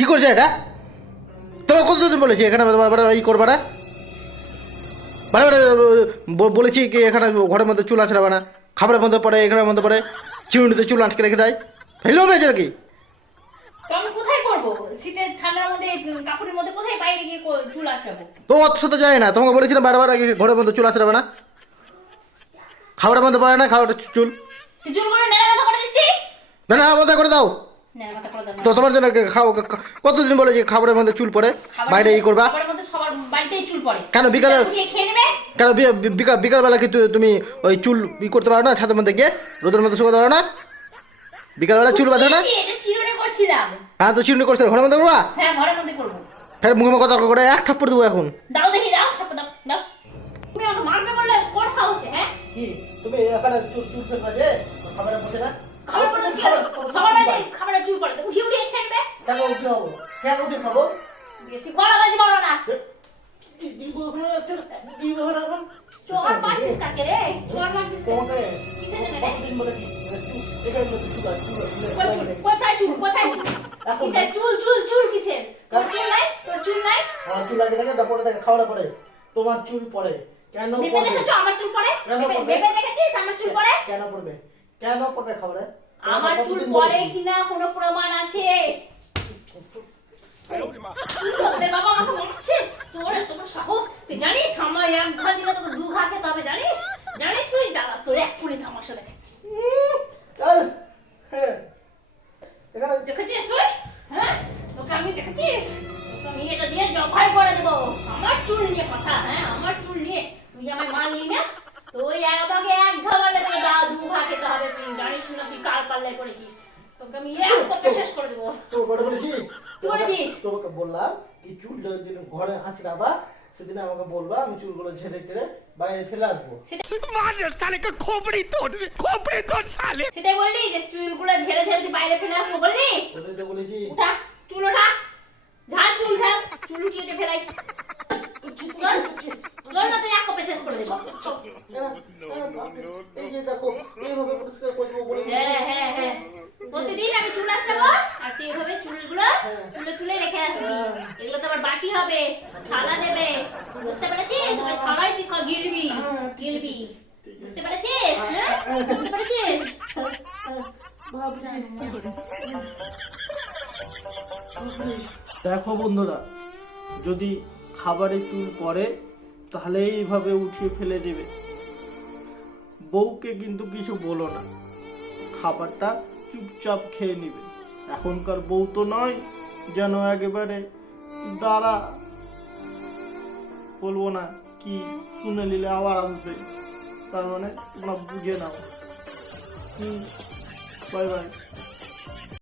কি করছে এটা? তোমার কতদিন বলেছি এখানে ই করবে না, মানে বলেছি কি এখানে ঘরের মধ্যে চুল আছড়াবে না, খাবারের মধ্যে পড়ে, এখানের মধ্যে পড়ে, চিমনিতে চুল আটকে রেখে দেয়, ফেললেও মেয়েছে নাকি? তো আমি কোথায় করবো শীতের ঠান্ডার মধ্যে কাপড়ের মধ্যে কোথায় বাইরে গিয়ে চুল আছড়াবো? তো অত সাথে যায় না, তোমাকে বলেছিলাম বারবার আগে ঘরের মধ্যে চুল আছড়াবে না, খাবারের মধ্যে পড়ে না, খাবারের চুল তুই চুলগুলো নেড়া মাথা করে দিচ্ছি। না না মজা করে দাও। নেড়া মাথা করে দাও না। তো তোমার জন্য কতদিন বলে যে খাবারের মধ্যে চুল পড়ে, বাইরে ই করবা খাবারের মধ্যে সবার বাড়িতেই চুল পড়ে। কেন? বিকালে উঠিয়ে খেয়ে নেবে। কেন বিকালবেলা কি তুমি ওই চুল ই করতে পারো না, ছাদের মধ্যে গিয়ে রোদের মধ্যে শুকাতে পারো না? বিকালবেলা চুল বাঁধে না? এটা চিরুনি করছিলাম। হ্যাঁ তো চিরুনি করতে হবে, ঘরের মধ্যে করবা? হ্যাঁ ঘরের মধ্যে করবো। ফের মুখে মুখে তর্ক করে এক থাপ্পড় দেবো এখন। দাও দেখি, দাও থাপ্পড় দাও, দাও। তুমি আমাকে মারবে বললে কোন সাহসে? হ্যাঁ কি তুমি এখানে চুল ফেলবা যে খাবারে বসে না? খাবার মধ্যে সবার বাড়িতে খাবারের চুল পড়ে, তো উঠিয়ে উঠিয়ে খেয়ে নেবে। কেন উঠে হবো? কেন উঠে খাবো? বেশি গলাবাজি বলো না। এখন চোর মারছিস কাকে রে? চোর মারছিস কে? তোমাকে কিসের জন্য রে? কতদিন বলেছি এখানে চুল কোথায় চুল? কোথায় চুল? কোথায় চুল? কিসের চুল? চুল চুল কিসের? তোর চুল নাই? তোর চুল নাই? আমার চুল আগে থাকে, পরে থাকে, খাওয়াটা পরে তোমার চুল পড়ে কেন? ভেবে পড়বে দেখেছো আমার চুল পড়ে? কেন পড়বে? ভেবে দেখেছিস আমার চুল পড়ে? কেন পড়বে? কেন পড়বে খাবারে? আমার চুল পড়ে কিনা কোনো প্রমাণ আছে? ওরে বাবা আমাকে মারছে। তোমার সাহস, তুই জানিস আমার এক ঘা দিলে তোকে দু ঘা খেতে হবে, জানিস? জানিস তুই? দাঁড়া তোর এক পুরি তামাশা দেখাচ্ছি। চল হ্যাঁ এখানে দেখেছিস তুই? হ্যাঁ তোকে আমি দেখেছিস? তোকে আমি এটা দিয়ে জবাই করে দেবো। আমার চুল নিয়ে কথা, হ্যাঁ আমার চুল নিয়ে তুই আমায় মারলি না? তুই আমাকে এক ঘা মারলে তোকে দু ঘা খেতে হবে। তুই জানিস না তুই কার পাল্লায় পড়েছিস? তোকে আমি এক পথে শেষ করে দেবো। তো বড় বলেছি বলেছিস? তোমাকে বললাম কি চুল যেদিন ঘরে আঁচড়াবা সেদিন আমাকে বলবা, আমি চুলগুলো ঝেড়ে টেরে বাইরে ফেলে আসবো। সেটাই বললি যে চুলগুলো ঝেড়ে ঝেড়ে তুই বাইরে ফেলে আসবো বললি? ওটাই তো বলেছি। উঠা চুল ওঠা, ঝাড় চুল ঝাড়, চুল উঠিয়ে উঠে ফেলাই। চল না তুই এক কপে শেষ করে দেবো। এই যে দেখো এইভাবে পরিষ্কার করে দেবো বলে হ্যাঁ হ্যাঁ হ্যাঁ প্রতিদিন আমি চুল আছড়াবো আর তুই এভাবে চুলগুলো তুলে তুলে রেখে আসবি। এগুলো তো আবার বাটি হবে, থালা দেবে, বুঝতে পেরেছিস? ওই থালায় তুই গিলবি গিলবি, বুঝতে পেরেছিস? হ্যাঁ বুঝতে পেরেছিস? দেখো বন্ধুরা, যদি খাবারে চুল পড়ে তাহলে এইভাবে উঠিয়ে ফেলে দেবে। বউকে কিন্তু কিছু বলো না, খাবারটা চুপচাপ খেয়ে নিবে। এখনকার বউ তো নয় যেন একেবারে দাঁড়া, বলবো না কি, শুনে নিলে আবার আসবে, তার মানে তোমরা বুঝে নাও। Bye bye.